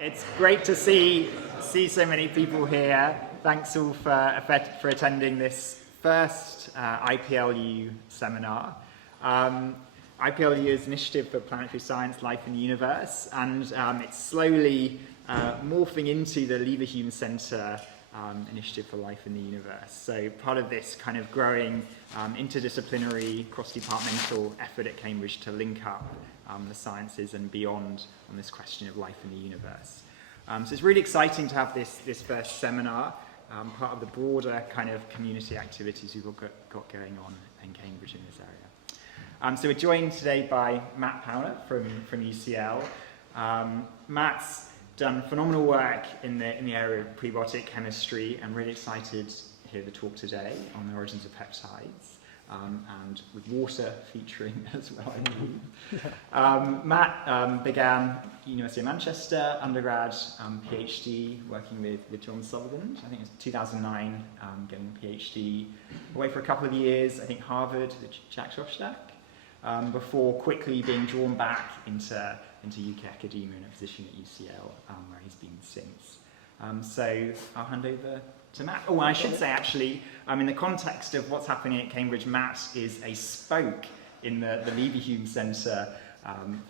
It's great to see so many people here. Thanks all for attending this first IPLU seminar. IPLU is Initiative for Planetary Science, Life in the Universe, and it's slowly morphing into the Leverhulme Centre Initiative for Life in the Universe. So part of this kind of growing interdisciplinary, cross-departmental effort at Cambridge to link up the sciences and beyond on this question of life in the universe. So it's really exciting to have this first seminar, part of the broader kind of community activities we've got going on in Cambridge in this area. So we're joined today by Matt Powner from UCL. Matt's done phenomenal work in the area of prebiotic chemistry. I'm really excited to hear the talk today on the origins of peptides. And with water featuring as well, I believe. Matt began University of Manchester undergrad, PhD, working with John Sutherland. I think it was 2009, getting a PhD. Away for a couple of years, I think Harvard, with Jack Shostak, before quickly being drawn back into UK academia in a position at UCL, where he's been since. So I'll hand over to Matt. Oh, I should say actually, in the context of what's happening at Cambridge, Matt is a spoke in the Leverhulme Centre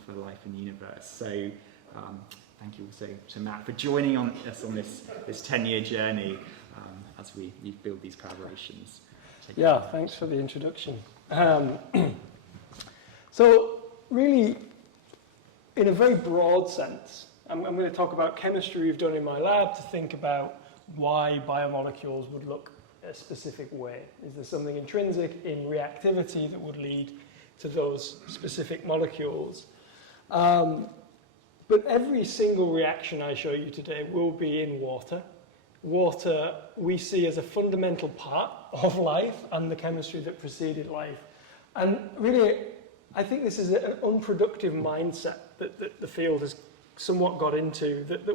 for Life in the Universe. So thank you also to Matt for joining us on this 10-year journey as we build these collaborations. Yeah, thanks for the introduction. So really, in a very broad sense, I'm going to talk about chemistry we've done in my lab to think about why biomolecules would look a specific way. Is there something intrinsic in reactivity that would lead to those specific molecules? But every single reaction I show you today will be in water. Water we see as a fundamental part of life and the chemistry that preceded life. And really, I think this is an unproductive mindset that the field has somewhat got into, that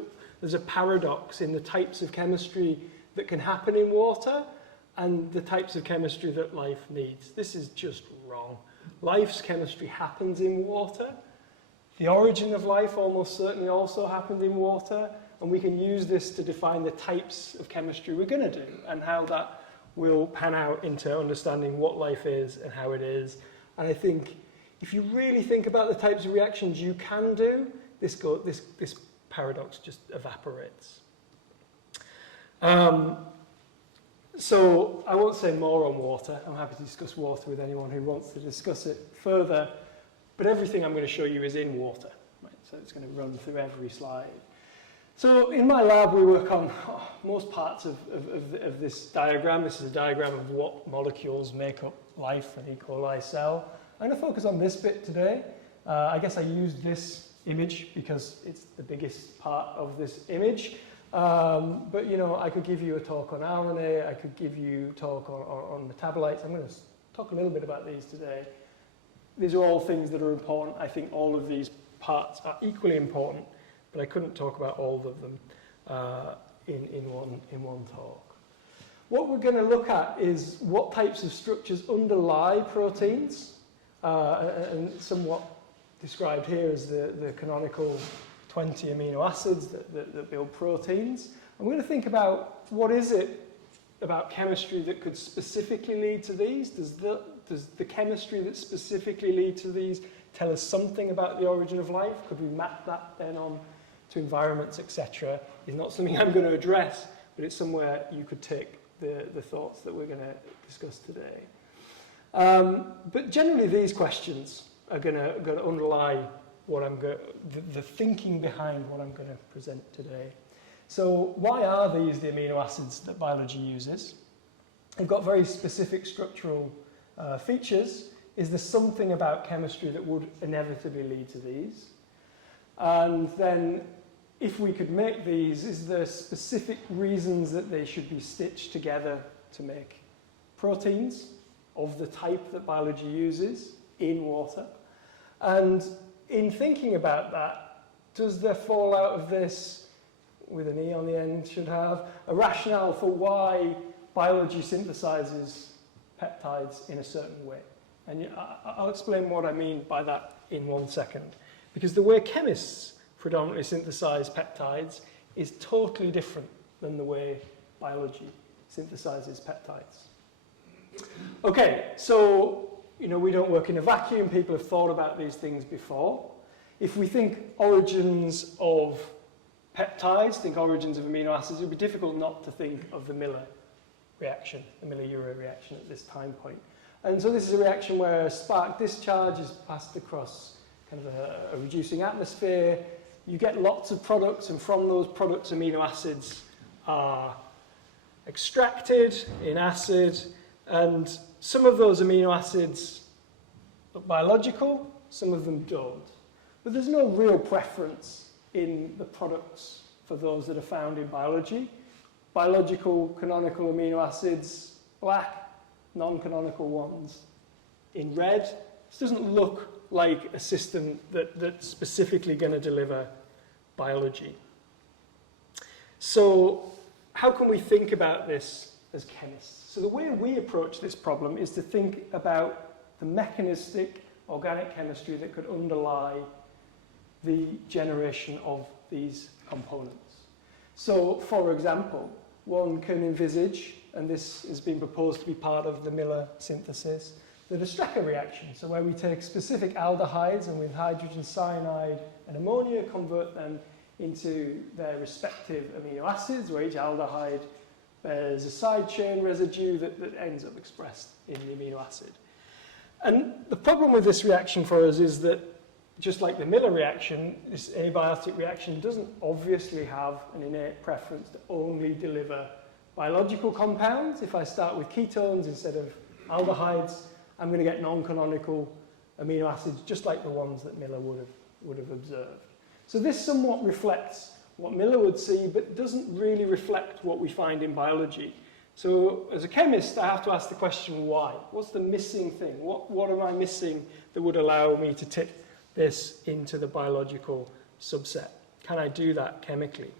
there's a paradox in the types of chemistry that can happen in water and the types of chemistry that life needs. This is just wrong. Life's chemistry happens in water. The origin of life almost certainly also happened in water, and we can use this to define the types of chemistry we're going to do and how that will pan out into understanding what life is and how it is. And I think if you really think about the types of reactions you can do, this paradox just evaporates. So I won't say more on water. I'm happy to discuss water with anyone who wants to discuss it further. But everything I'm going to show you is in water. Right? So it's going to run through every slide. So in my lab, we work on most parts of this diagram. This is a diagram of what molecules make up life in an E. coli cell. I'm going to focus on this bit today. I guess I used this image because it's the biggest part of this image. But, you know, I could give you a talk on RNA. I could give you a talk on metabolites. I'm going to talk a little bit about these today. These are all things that are important. I think all of these parts are equally important, but I couldn't talk about all of them in one talk. What we're going to look at is what types of structures underlie proteins, and somewhat described here as the canonical 20 amino acids that build proteins. And we're going to think about what is it about chemistry that could specifically lead to these. Does the chemistry that specifically lead to these tell us something about the origin of life? Could we map that then on to environments, etc.? It's not something I'm going to address, but it's somewhere you could take the thoughts that we're going to discuss today. But generally these questions are going to underlie what the thinking behind what I'm going to present today. So why are these the amino acids that biology uses? They've got very specific structural features. Is there something about chemistry that would inevitably lead to these? And then if we could make these, is there specific reasons that they should be stitched together to make proteins of the type that biology uses in water? And in thinking about that, does there fall out of this, with an E on the end, should have a rationale for why biology synthesizes peptides in a certain way? And I'll explain what I mean by that in 1 second. Because the way chemists predominantly synthesize peptides is totally different than the way biology synthesizes peptides. Okay, so we don't work in a vacuum. People have thought about these things before. If we think origins of peptides, think origins of amino acids, it would be difficult not to think of the Miller reaction, the Miller-Urey reaction at this time point. And so this is a reaction where a spark discharge is passed across kind of a reducing atmosphere. You get lots of products, and from those products, amino acids are extracted in acid, and some of those amino acids look biological, some of them don't. But there's no real preference in the products for those that are found in biology. Biological canonical amino acids, black, non-canonical ones in red. This doesn't look like a system that's specifically going to deliver biology. So how can we think about this as chemists? So the way we approach this problem is to think about the mechanistic organic chemistry that could underlie the generation of these components. So, for example, one can envisage, and this has been proposed to be part of the Miller synthesis, the Strecker reaction. So where we take specific aldehydes and with hydrogen cyanide and ammonia convert them into their respective amino acids, where each aldehyde bears a side chain residue that ends up expressed in the amino acid. And the problem with this reaction for us is that, just like the Miller reaction, this abiotic reaction doesn't obviously have an innate preference to only deliver biological compounds. If I start with ketones instead of aldehydes, I'm going to get non-canonical amino acids, just like the ones that Miller would have observed. So this somewhat reflects what Miller would see, but doesn't really reflect what we find in biology. So as a chemist, I have to ask the question, why? What's the missing thing? What am I missing that would allow me to tip this into the biological subset? Can I do that chemically?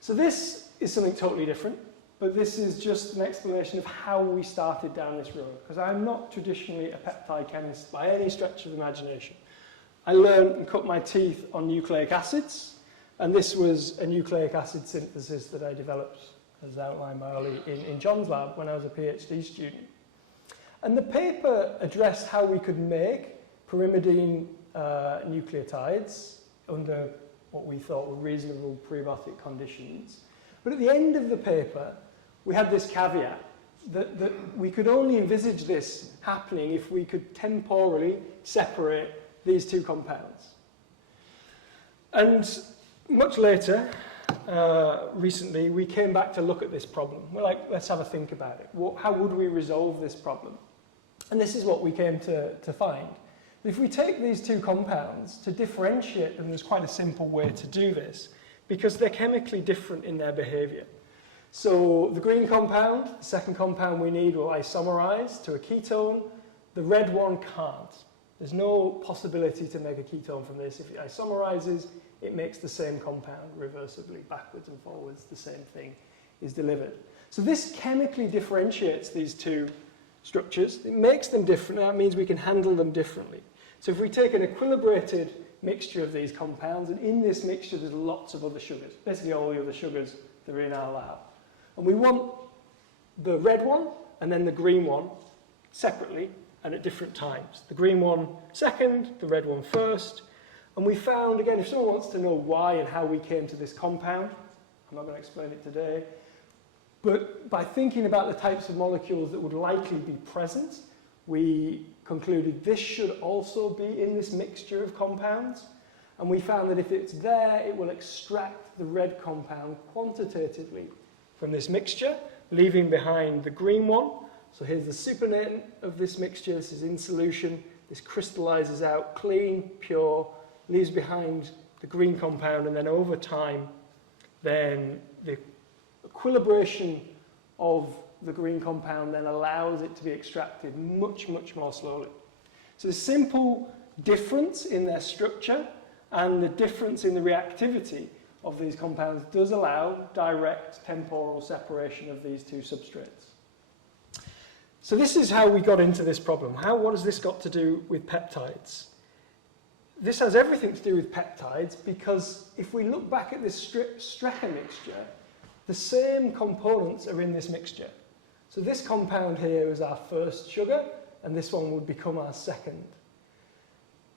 So this is something totally different, but this is just an explanation of how we started down this road, because I'm not traditionally a peptide chemist by any stretch of imagination. I learned and cut my teeth on nucleic acids, and this was a nucleic acid synthesis that I developed, as outlined by Ollie, in John's lab when I was a PhD student. And the paper addressed how we could make pyrimidine nucleotides under what we thought were reasonable prebiotic conditions. But at the end of the paper, we had this caveat that we could only envisage this happening if we could temporally separate these two compounds. And much later, recently, we came back to look at this problem. We're like, let's have a think about it. How would we resolve this problem? And this is what we came to find. If we take these two compounds, to differentiate them, there's quite a simple way to do this, because they're chemically different in their behavior. So the green compound, the second compound we need, will isomerize to a ketone. The red one can't. There's no possibility to make a ketone from this. If it isomerizes, it makes the same compound reversibly, backwards and forwards, the same thing is delivered. So this chemically differentiates these two structures. It makes them different, and that means we can handle them differently. So if we take an equilibrated mixture of these compounds, and in this mixture there's lots of other sugars, basically all the other sugars that are in our lab. And we want the red one and then the green one separately and at different times. The green one second, the red one first. And we found, again, if someone wants to know why and how we came to this compound, I'm not going to explain it today, but by thinking about the types of molecules that would likely be present, we concluded this should also be in this mixture of compounds. And we found that if it's there, it will extract the red compound quantitatively from this mixture, leaving behind the green one. So here's the supernatant of this mixture. This is in solution. This crystallizes out clean, pure, leaves behind the green compound, and then over time, then the equilibration of the green compound then allows it to be extracted much, much more slowly. So the simple difference in their structure and the difference in the reactivity of these compounds does allow direct temporal separation of these two substrates. So this is how we got into this problem. What has this got to do with peptides? this has everything to do with peptides, because if we look back at this Strecker mixture, the same components are in this mixture. So this compound here is our first sugar, and this one would become our second.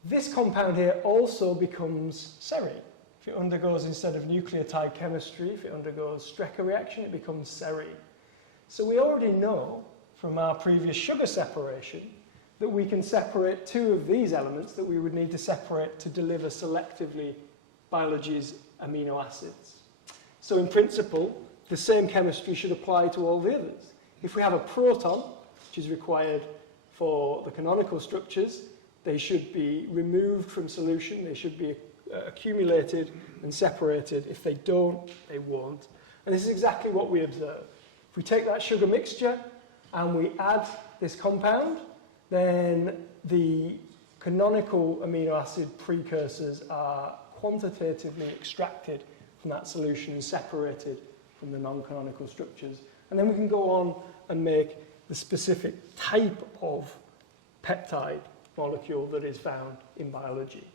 This compound here also becomes serine. If it undergoes, instead of nucleotide chemistry, if it undergoes Strecker reaction, it becomes serine. So we already know from our previous sugar separation that we can separate two of these elements that we would need to separate to deliver selectively biology's amino acids. So in principle, the same chemistry should apply to all the others. If we have a proton, which is required for the canonical structures, they should be removed from solution, they should be accumulated and separated. If they don't, they won't. And this is exactly what we observe. If we take that sugar mixture and we add this compound, then the canonical amino acid precursors are quantitatively extracted from that solution and separated from the non-canonical structures. And then we can go on and make the specific type of peptide molecule that is found in biology.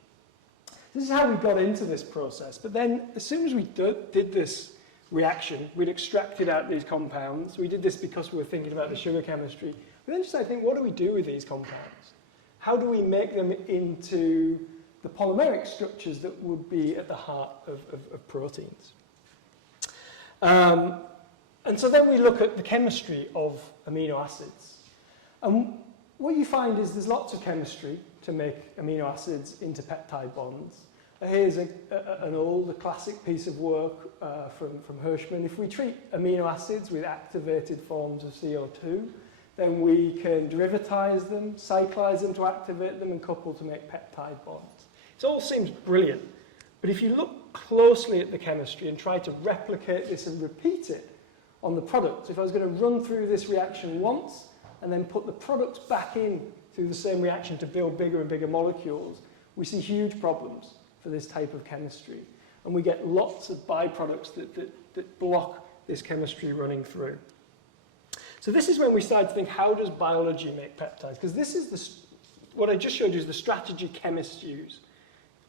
This is how we got into this process. But then as soon as we did this reaction, we'd extracted out these compounds. We did this because we were thinking about the sugar chemistry. We then just started thinking, what do we do with these compounds? How do we make them into the polymeric structures that would be at the heart of proteins? And so then we look at the chemistry of amino acids. And what you find is there's lots of chemistry to make amino acids into peptide bonds. Here's a classic piece of work from Hirschman. If we treat amino acids with activated forms of CO2, then we can derivatize them, cyclize them to activate them, and couple to make peptide bonds. It all seems brilliant, but if you look closely at the chemistry and try to replicate this and repeat it on the products, if I was going to run through this reaction once and then put the products back in through the same reaction to build bigger and bigger molecules, we see huge problems for this type of chemistry. And we get lots of byproducts that block this chemistry running through. So this is when we started to think, how does biology make peptides? Because this is what I just showed you is the strategy chemists use,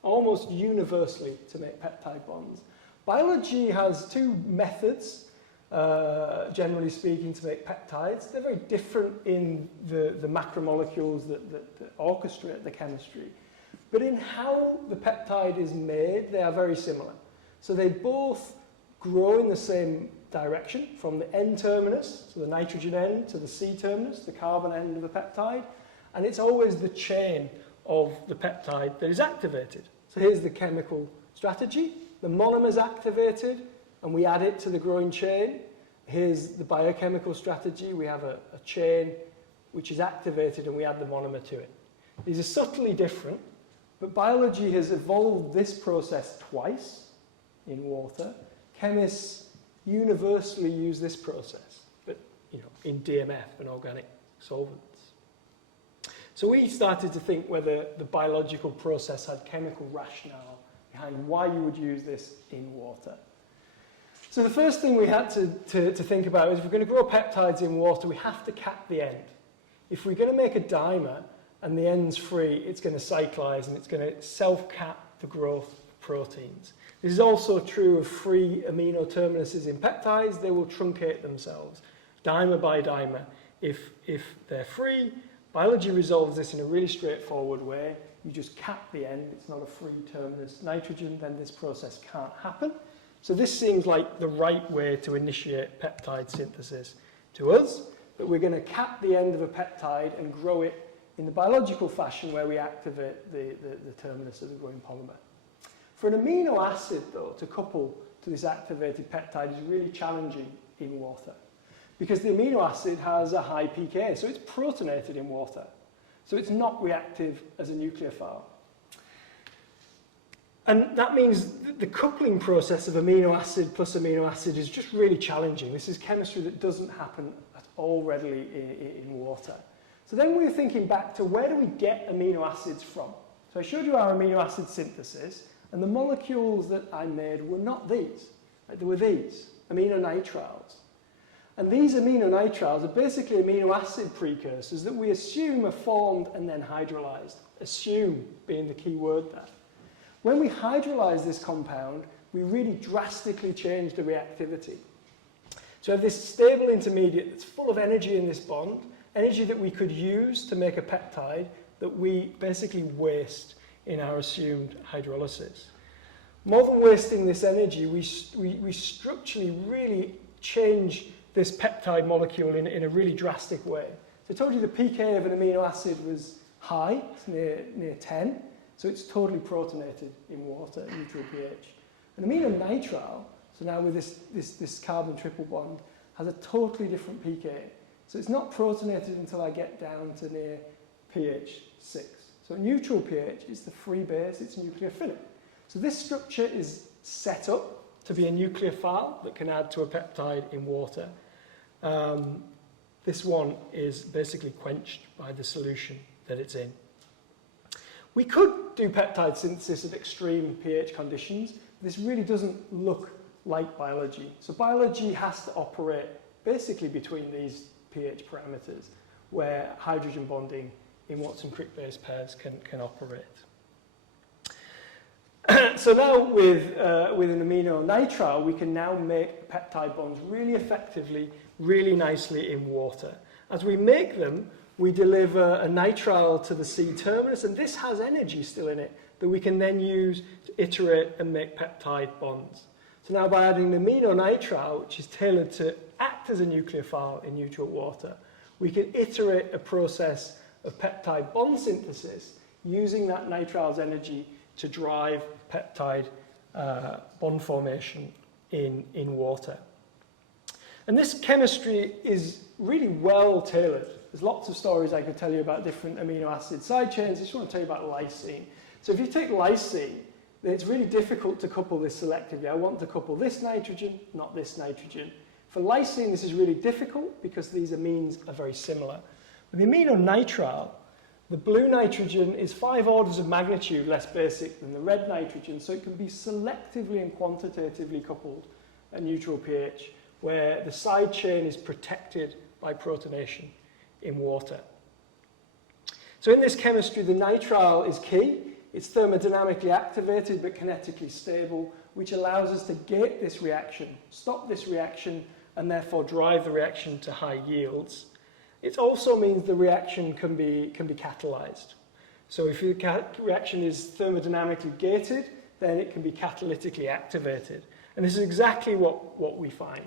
almost universally, to make peptide bonds. Biology has two methods, generally speaking, to make peptides. They're very different in the macromolecules that orchestrate the chemistry. But in how the peptide is made, they are very similar. So they both grow in the same direction, from the N-terminus, so the nitrogen end, to the C-terminus, the carbon end of the peptide. And it's always the chain of the peptide that is activated. So here's the chemical strategy. The monomer is activated, and we add it to the growing chain. Here's the biochemical strategy. We have a chain which is activated, and we add the monomer to it. These are subtly different, but biology has evolved this process twice in water. Chemists universally use this process, but in DMF and organic solvents. So we started to think whether the biological process had chemical rationale behind why you would use this in water. So the first thing we had to think about is if we're going to grow peptides in water, we have to cap the end. If we're going to make a dimer and the end's free, it's going to cyclize and it's going to self-cap the growth of proteins. This is also true of free amino terminuses in peptides. They will truncate themselves, dimer by dimer. If they're free, biology resolves this in a really straightforward way. You just cap the end. It's not a free terminus nitrogen, then this process can't happen. So this seems like the right way to initiate peptide synthesis to us, that we're going to cap the end of a peptide and grow it in the biological fashion where we activate the terminus of the growing polymer. For an amino acid, though, to couple to this activated peptide is really challenging in water because the amino acid has a high pK, so it's protonated in water. So it's not reactive as a nucleophile. And that means the coupling process of amino acid plus amino acid is just really challenging. This is chemistry that doesn't happen at all readily in water. So then we were thinking back to where do we get amino acids from? So I showed you our amino acid synthesis. And the molecules that I made were not these. Right? They were these, aminonitriles. And these aminonitriles are basically amino acid precursors that we assume are formed and then hydrolyzed. Assume being the key word there. When we hydrolyze this compound, we really drastically change the reactivity. So we have this stable intermediate that's full of energy in this bond, energy that we could use to make a peptide that we basically waste in our assumed hydrolysis. More than wasting this energy, we structurally really change this peptide molecule in a really drastic way. So I told you the pK of an amino acid was high, it's near 10, so it's totally protonated in water, neutral pH. An aminonitrile, so now with this carbon triple bond, has a totally different pK. So it's not protonated until I get down to near pH 6. So neutral pH is the free base, it's nucleophilic. So this structure is set up to be a nucleophile that can add to a peptide in water. This one is basically quenched by the solution that it's in. We could do peptide synthesis at extreme pH conditions. This really doesn't look like biology. So biology has to operate basically between these pH parameters where hydrogen bonding in Watson-Crick base pairs can operate. So now with an aminonitrile, we can now make peptide bonds really effectively, really nicely in water. As we make them, we deliver a nitrile to the C-terminus, and this has energy still in it that we can then use to iterate and make peptide bonds. So now by adding the aminonitrile, which is tailored to act as a nucleophile in neutral water, we can iterate a process of peptide bond synthesis using that nitrile's energy to drive peptide bond formation in water. And this chemistry is really well tailored. There's lots of stories I could tell you about different amino acid side chains. I just want to tell you about lysine. So if you take lysine, then it's really difficult to couple this selectively. I want to couple this nitrogen, not this nitrogen. For lysine, this is really difficult because these amines are very similar. With the aminonitrile, the blue nitrogen is 5 orders of magnitude less basic than the red nitrogen, so it can be selectively and quantitatively coupled at neutral pH, where the side chain is protected by protonation in water. So in this chemistry, the nitrile is key. It's thermodynamically activated but kinetically stable, which allows us to gate this reaction, stop this reaction, and therefore drive the reaction to high yields. It also means the reaction can be catalyzed. So if the reaction is thermodynamically gated, then it can be catalytically activated. And this is exactly what we find.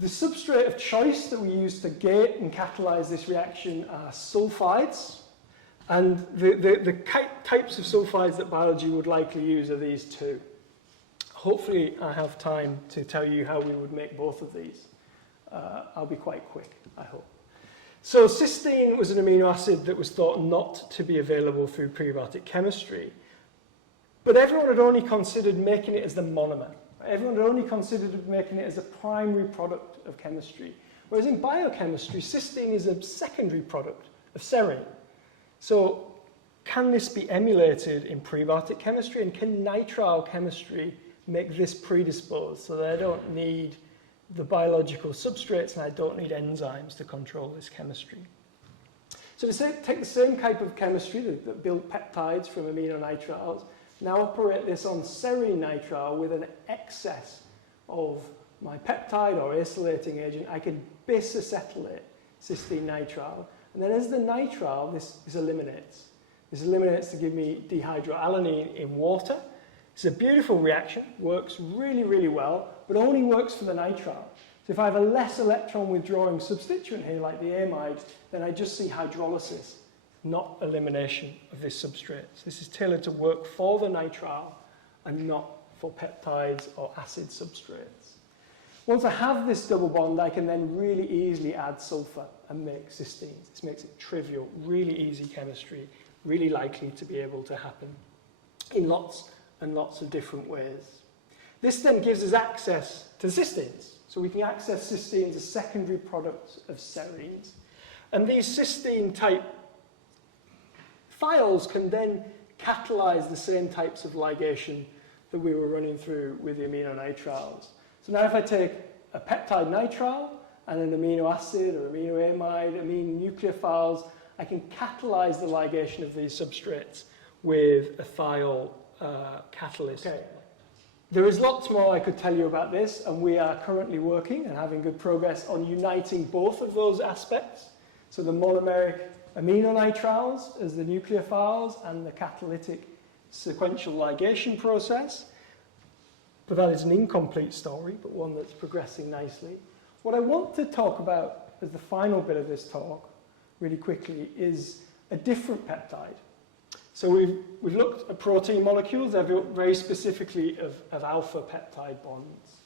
The substrate of choice that we use to gate and catalyze this reaction are sulfides. And the types of sulfides that biology would likely use are these two. Hopefully I have time to tell you how we would make both of these. I'll be quite quick, I hope. So cysteine was an amino acid that was thought not to be available through prebiotic chemistry. But everyone had only considered making it as the monomer. Everyone had only considered making it as a primary product of chemistry. Whereas in biochemistry, cysteine is a secondary product of serine. So can this be emulated in prebiotic chemistry? And can nitrile chemistry make this predisposed so that I don't need the biological substrates and I don't need enzymes to control this chemistry? So to take the same type of chemistry that built peptides from aminonitriles, now operate this on serine nitrile with an excess of my peptide or acylating agent. I can bisacetylate cysteine nitrile. And then as the nitrile, this eliminates. This eliminates to give me dehydroalanine in water. It's a beautiful reaction, works really, really well, but only works for the nitrile. So if I have a less electron withdrawing substituent here, like the amide, then I just see hydrolysis, not elimination of this substrate. So this is tailored to work for the nitrile and not for peptides or acid substrates. Once I have this double bond, I can then really easily add sulfur and make cysteines. This makes it trivial, really easy chemistry, really likely to be able to happen in lots and lots of different ways. This then gives us access to cysteines. So we can access cysteines as secondary products of serines. And these cysteine type thiols can then catalyze the same types of ligation that we were running through with the aminonitriles. So now if I take a peptide nitrile and an amino acid or amino amide, amine nucleophiles, I can catalyze the ligation of these substrates with a thiol catalyst. Okay. There is lots more I could tell you about this, and we are currently working and having good progress on uniting both of those aspects. So the monomeric aminonitriles as the nucleophiles and the catalytic sequential ligation process. But that is an incomplete story, but one that's progressing nicely. What I want to talk about as the final bit of this talk, really quickly, is a different peptide. So we've looked at protein molecules. They're built very specifically of alpha peptide bonds.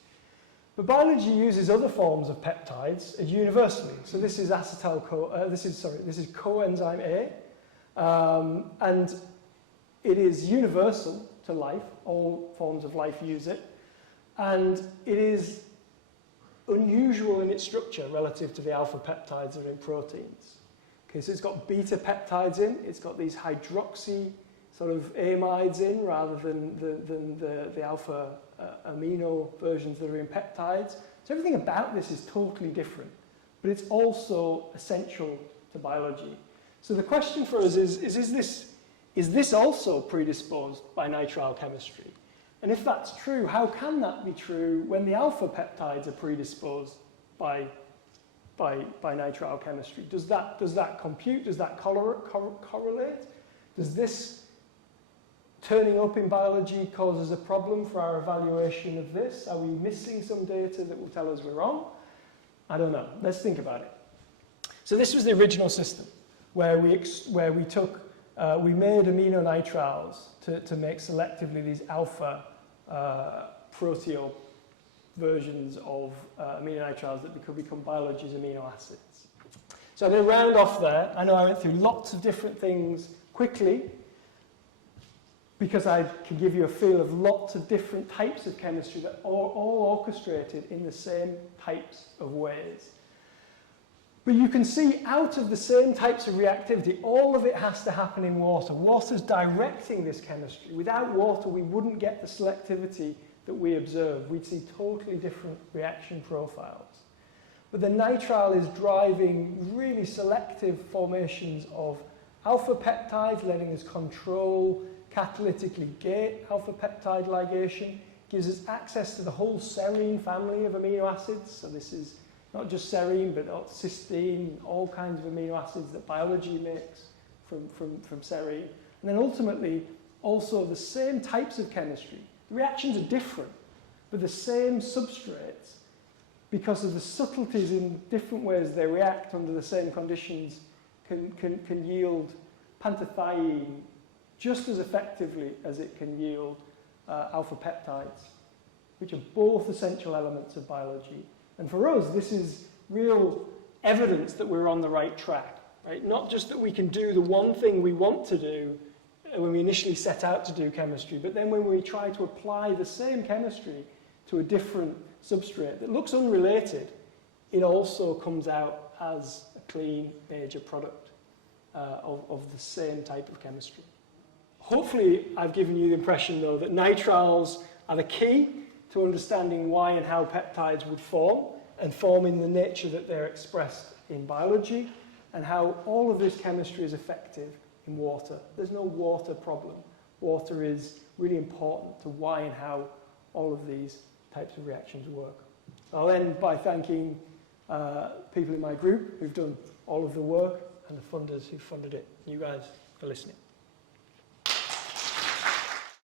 But biology uses other forms of peptides universally. So this is this is coenzyme A, and it is universal to life. All forms of life use it, and it is unusual in its structure relative to the alpha peptides that are in proteins. Okay, so it's got beta peptides in. It's got these hydroxy sort of amides in rather than the alpha amino versions that are in peptides. So everything about this is totally different, but it's also essential to biology. So the question for us is this also predisposed by nitrile chemistry? And if that's true, how can that be true when the alpha peptides are predisposed by nitrile chemistry? Does that compute? Does that correlate? Does this turning up in biology causes a problem for our evaluation of this? Are we missing some data that will tell us we're wrong? I don't know. Let's think about it. So this was the original system where we made aminonitriles to make selectively these alpha proteome versions of aminonitriles that could become biology's amino acids. So I'm going to round off there. I know I went through lots of different things quickly because I can give you a feel of lots of different types of chemistry that are all orchestrated in the same types of ways. But you can see out of the same types of reactivity, all of it has to happen in water. Water's directing this chemistry. Without water, we wouldn't get the selectivity that we observe. We'd see totally different reaction profiles. But the nitrile is driving really selective formations of alpha peptides, letting us control, catalytically gate alpha peptide ligation, gives us access to the whole serine family of amino acids. So this is not just serine, but cysteine, all kinds of amino acids that biology makes from serine. And then ultimately, also the same types of chemistry. The reactions are different, but the same substrates, because of the subtleties in different ways they react under the same conditions, can yield pantothiene just as effectively as it can yield alpha peptides, which are both essential elements of biology. And for us, this is real evidence that we're on the right track, right? Not just that we can do the one thing we want to do when we initially set out to do chemistry, but then when we try to apply the same chemistry to a different substrate that looks unrelated, it also comes out as a clean major product of the same type of chemistry. Hopefully, I've given you the impression, though, that nitriles are the key to understanding why and how peptides would form, and form in the nature that they're expressed in biology, and how all of this chemistry is effective in water. There's no water problem. Water is really important to why and how all of these types of reactions work. I'll end by thanking people in my group who've done all of the work and the funders who funded it. You guys for listening.